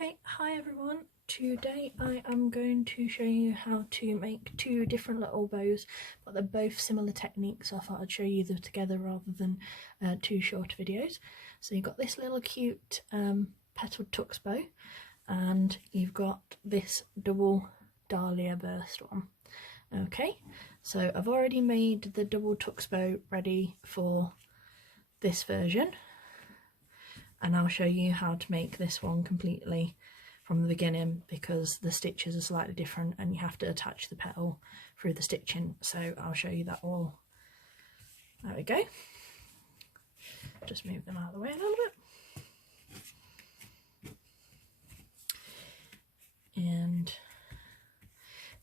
Okay, hi everyone. Today I am going to show you how to make two different little bows, but they're both similar techniques, so I thought I'd show you them together rather than two short videos. So you've got this little cute petaled Tux Bow, and you've got this double dahlia burst one. Okay, so I've already made the double Tux Bow ready for this version, and I'll show you how to make this one completely from the beginning because the stitches are slightly different and you have to attach the petal through the stitching, so I'll show you that all. There we go. Just move them out of the way a little bit. And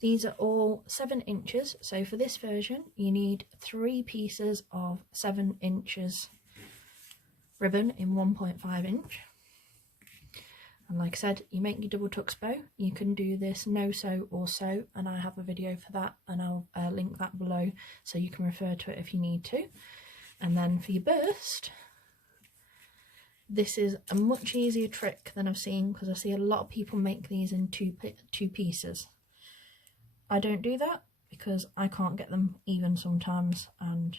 these are all 7 inches, so for this version you need 3 pieces of 7 inches ribbon in 1.5 inch. And like I said, you make your double Tux bow. You can do this no sew or sew, and I have a video for that, and I'll link that below so you can refer to it if you need to. And then for your burst, this is a much easier trick than I've seen, because I see a lot of people make these in two pieces. I don't do that because I can't get them even sometimes and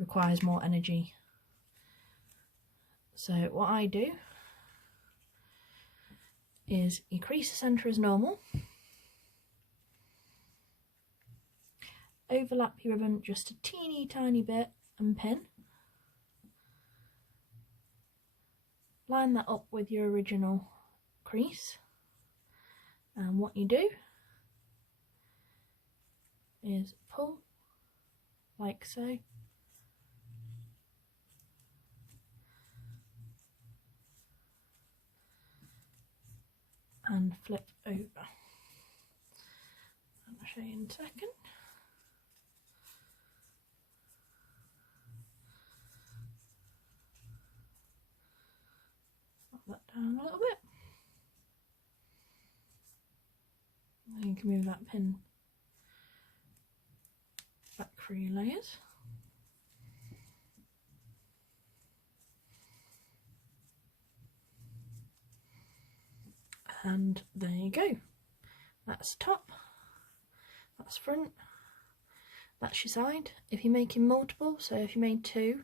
requires more energy. So what I do is you crease the centre as normal, overlap your ribbon just a teeny tiny bit and pin, line that up with your original crease, and what you do is pull like so, and flip over. I'll show you in a second. Pop that down a little bit. Then you can move that pin back 3 layers. And there you go. That's top, that's front, that's your side. If you're making multiple, so if you made 2,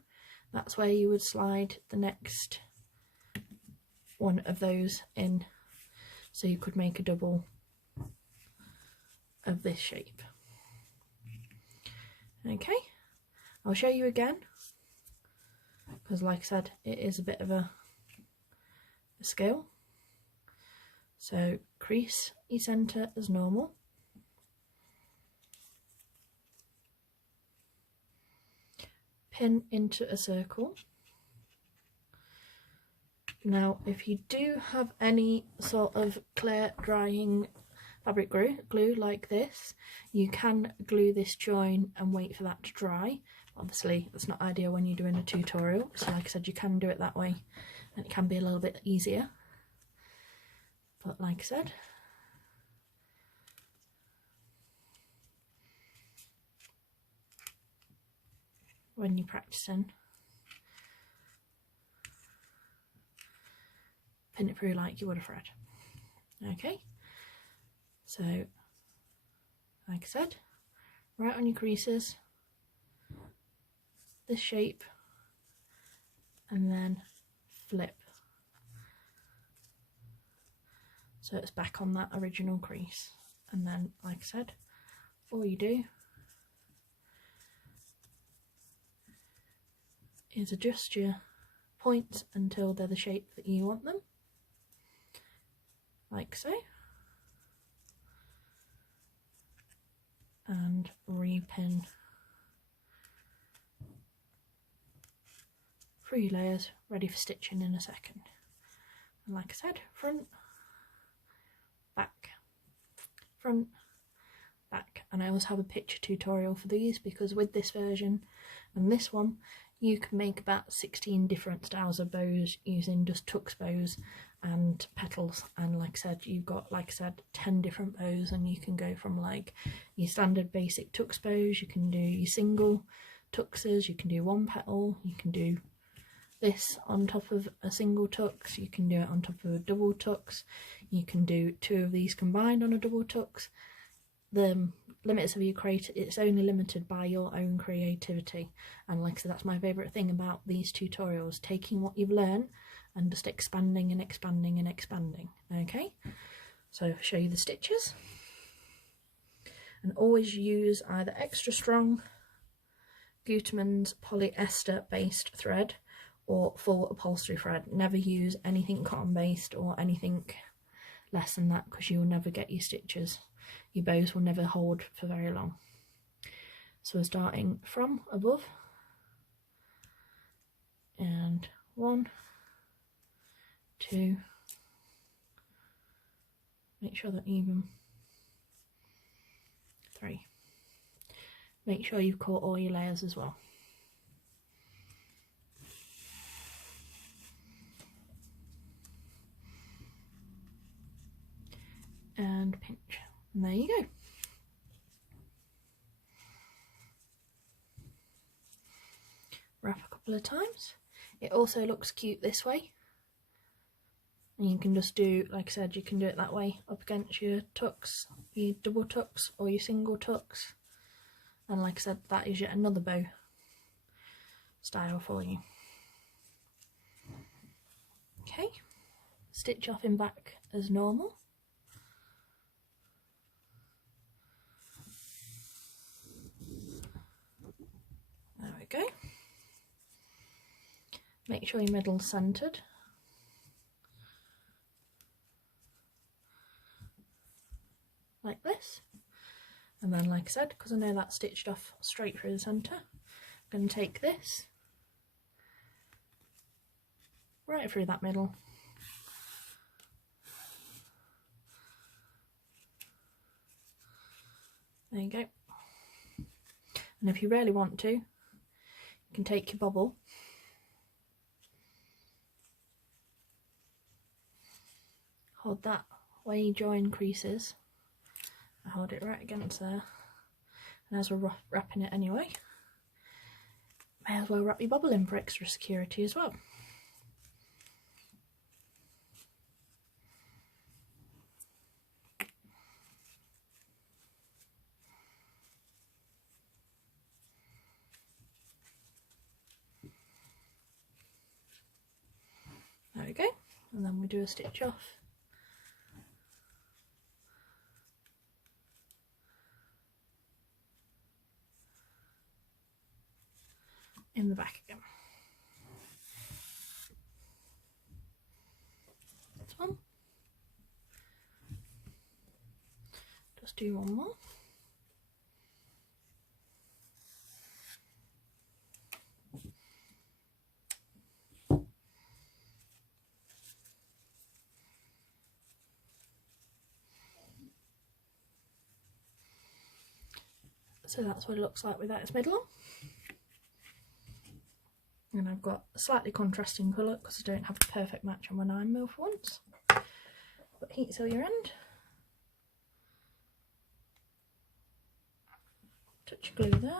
that's where you would slide the next one of those in, so you could make a double of this shape. Okay, I'll show you again, because like I said, it is a bit of a skill. So crease your centre as normal, pin into a circle. Now if you do have any sort of clear drying fabric glue like this, you can glue this join and wait for that to dry. Obviously that's not ideal when you're doing a tutorial, so like I said, you can do it that way and it can be a little bit easier. But like I said, when you're practicing, pin it through like you would a thread. Okay, so like I said, right on your creases, this shape, and then flip. So it's back on that original crease, and then like I said, all you do is adjust your points until they're the shape that you want them, like so, and repin 3 layers, ready for stitching in a second. And like I said, front, back, front, back. And I also have a picture tutorial for these, because with this version and this one you can make about 16 different styles of bows using just Tux bows and petals. And like I said, you've got, like I said, 10 different bows, and you can go from like your standard basic Tux bows, you can do your single tuxes, you can do 1 petal, you can do this on top of a single tux, you can do it on top of a double tux, you can do 2 of these combined on a double tux. The limits of your it's only limited by your own creativity, and like I said, that's my favourite thing about these tutorials, taking what you've learned and just expanding and expanding and expanding. Okay, so I'll show you the stitches, and always use either extra strong Gutermann's polyester based thread or full upholstery thread. Never use anything cotton based or anything less than that, because you'll never get your stitches. Your bows will never hold for very long. So we're starting from above, and 1, 2, make sure they're even, 3. Make sure you've caught all your layers as well. And pinch, and there you go. Wrap a couple of times. It also looks cute this way, and you can just do, like I said, you can do it that way up against your tux, your double tux or your single tux, and like I said, that is yet another bow style for you. Okay, stitch off in back as normal. There we go. Make sure your middle's centred. Like this. And then, like I said, because I know that's stitched off straight through the centre, I'm going to take this right through that middle. There you go. And if you really want to, you can take your bobble, hold that where you join creases, I hold it right against there, and as we're wrapping it anyway, may as well wrap your bobble in for extra security as well. There we go, and then we do a stitch off. In the back again. This one. Just do one more. So that's what it looks like without its middle on. And I've got a slightly contrasting colour because I don't have a perfect match on my 9mm for once. But heat seal your end. Touch your glue there.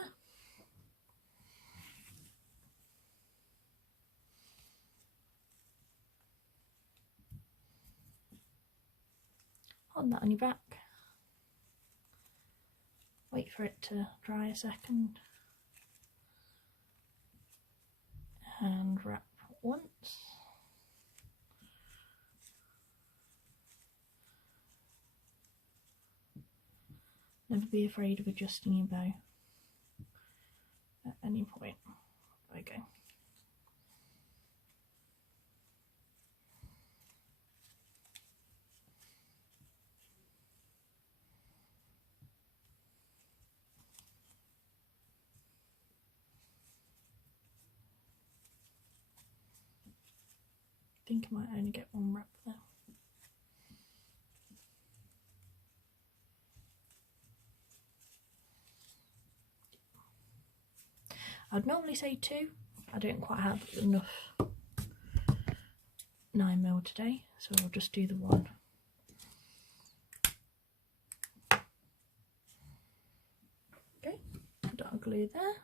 Hold that on your back. Wait for it to dry a second. And wrap once. Never be afraid of adjusting your bow at any point. There we go. I think I might only get one wrap there. I'd normally say 2. I don't quite have enough 9mm today, so I'll just do the 1. Okay, dot of glue there.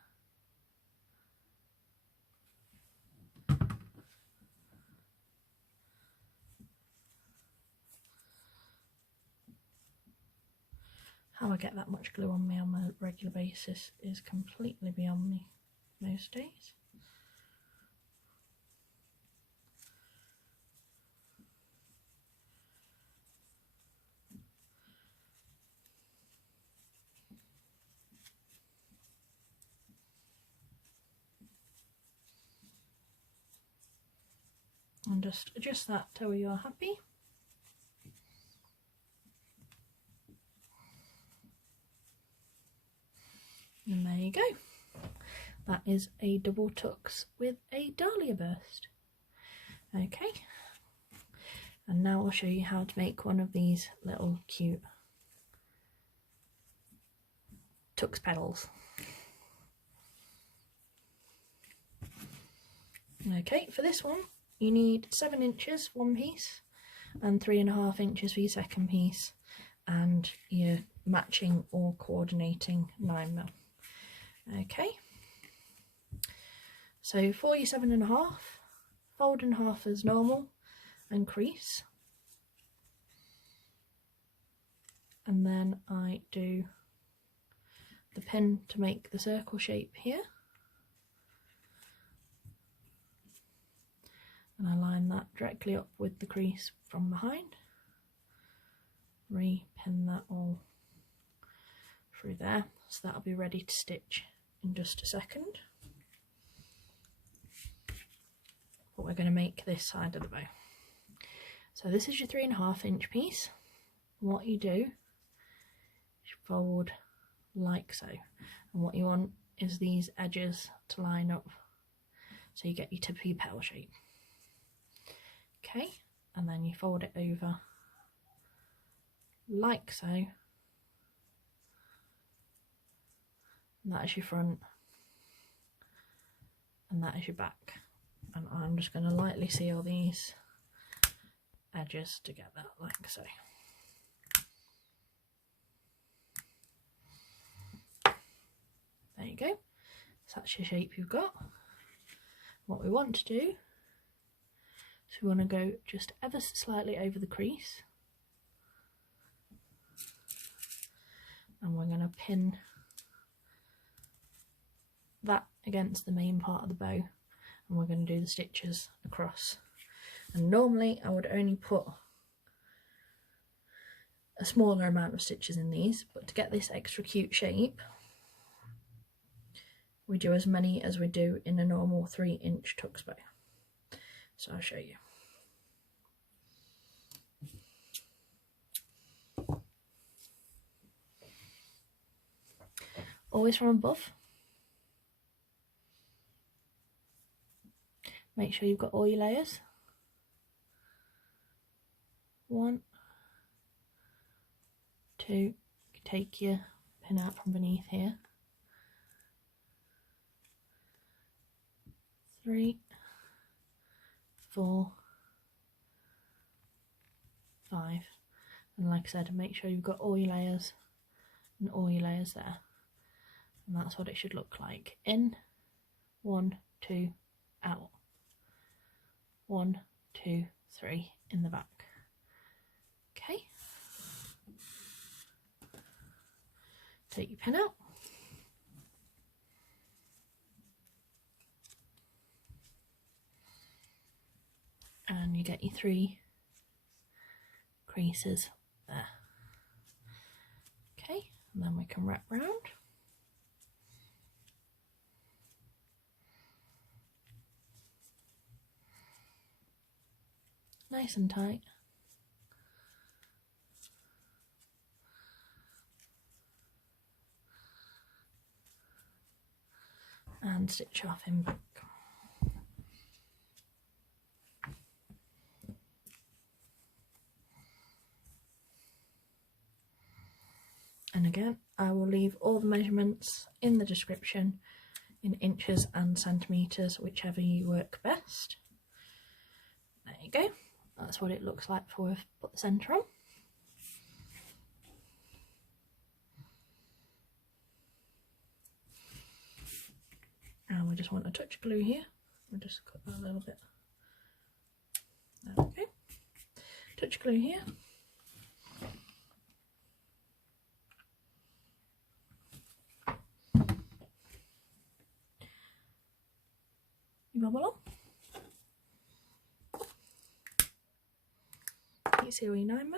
How I get that much glue on me on a regular basis is completely beyond me most days. And just adjust that till you're happy. And there you go. That is a double tux with a dahlia burst. Okay. And now I'll show you how to make one of these little cute tux petals. Okay, for this one you need 7 inches one piece and 3.5 inches for your second piece, and your matching or coordinating 9mm. Okay, so for your 7.5, fold in half as normal and crease, and then I do the pin to make the circle shape here, and I line that directly up with the crease from behind, re-pin that all through there, so that'll be ready to stitch in just a second. But we're going to make this side of the bow. So this is your 3.5 inch piece. What you do is you fold like so, and what you want is these edges to line up so you get your tip of your petal shape. Okay, and then you fold it over like so, and that is your front and that is your back, and I'm just going to lightly seal these edges together like so. There you go, so that's your shape you've got. What we want to do is we want to go just ever so slightly over the crease, and we're going to pin that against the main part of the bow, and we're going to do the stitches across. And normally I would only put a smaller amount of stitches in these, but to get this extra cute shape we do as many as we do in a normal 3-inch tux bow. So I'll show you. Always from above. Make sure you've got all your layers. 1, 2, take your pin out from beneath here. 3, 4, 5, and like I said, make sure you've got all your layers and all your layers there, and that's what it should look like. In, 1, 2, out, 1, 2, 3 in the back. Okay, take your pin out, and you get your 3 creases there. Okay, and then we can wrap round. Nice and tight. And stitch off in back. And again, I will leave all the measurements in the description in inches and centimetres, whichever you work best. There you go, that's what it looks like before we've put the centre on. And we just want a touch of glue here. We'll just cut that a little bit. There we go. Touch of glue here. Series 9 bow.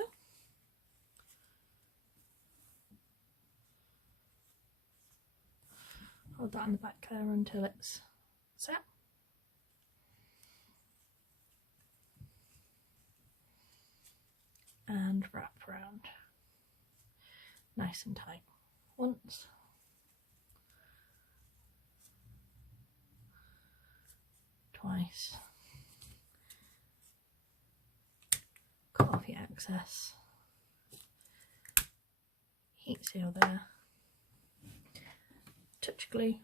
Hold that in the back there until it's set. And wrap around nice and tight. Once, twice, cut off your excess, heat seal there, touch glue,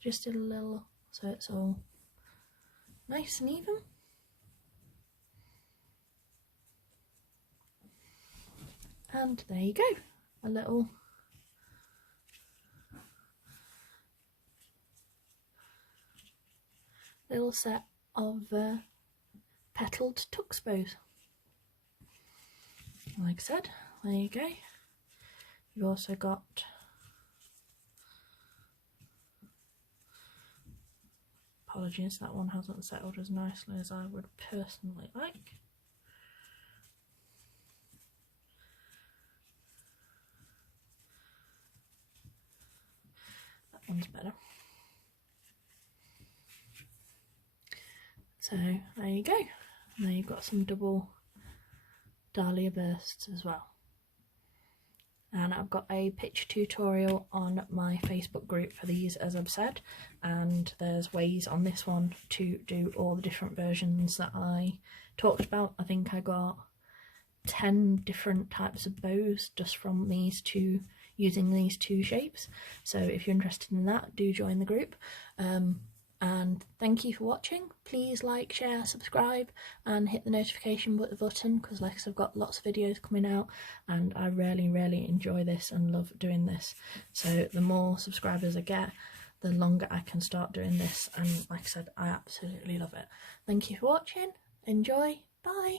just a little so it's all nice and even. And there you go, a little set of petaled Tux Bows. Like I said, there you go. You've also got apologies, that one hasn't settled as nicely as I would personally like. That one's better. So there you go. Now you've got some double dahlia bursts as well. And I've got a picture tutorial on my Facebook group for these, as I've said, and there's ways on this one to do all the different versions that I talked about. I think I got 10 different types of bows just from these two, using these two shapes. So if you're interested in that, do join the group. And thank you for watching. Please like, share, subscribe and hit the notification button, because like I said, I've got lots of videos coming out and I really enjoy this and love doing this. So the more subscribers I get, the longer I can start doing this, and like I said, I absolutely love it. Thank you for watching. Enjoy. Bye.